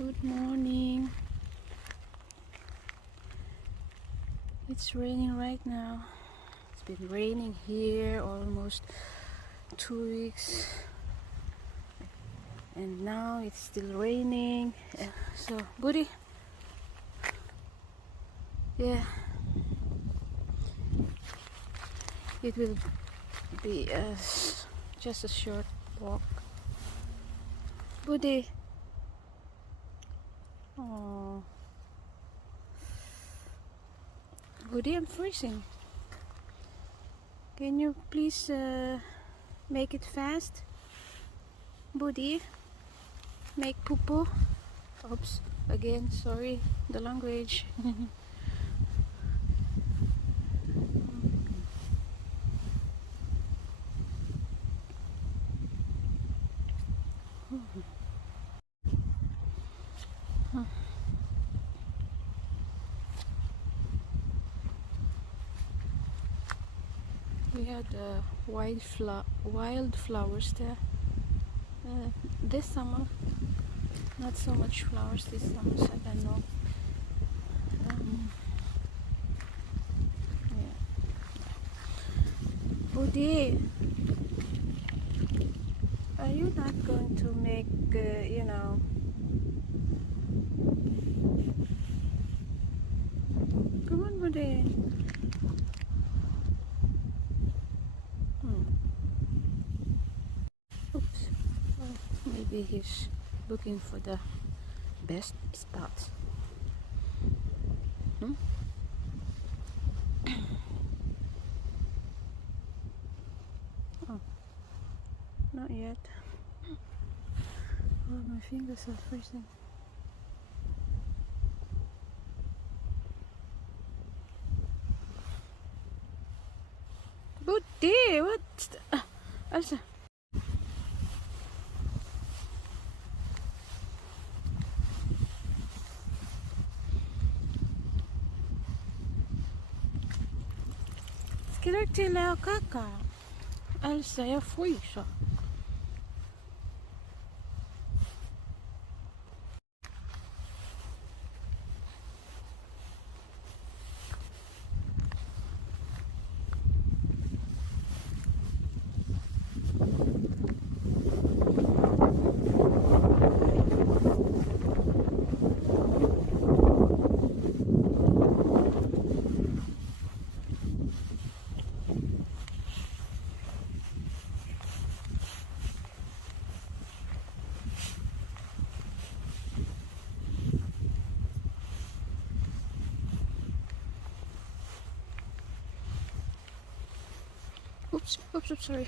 Good morning. It's raining right now. It's been raining here almost 2 weeks, and now it's still raining. So, Budi, yeah, it will be just a short walk. Budi. Oh, Budi, I'm freezing. Can you please make it fast? Budi, make poo-poo. Oops, again, sorry, the language. We had wildflowers there this summer. Not so much flowers this summer, so I don't know. Yeah. Budi, are you not going to make, Come on, Budi. Oops. Oh, maybe he's looking for the best spots. Oh, not yet. Oh, my fingers are freezing. Budi, what's the... Elsa. Ska du till och kaka? Elsa, jag fryser. Oops, sorry.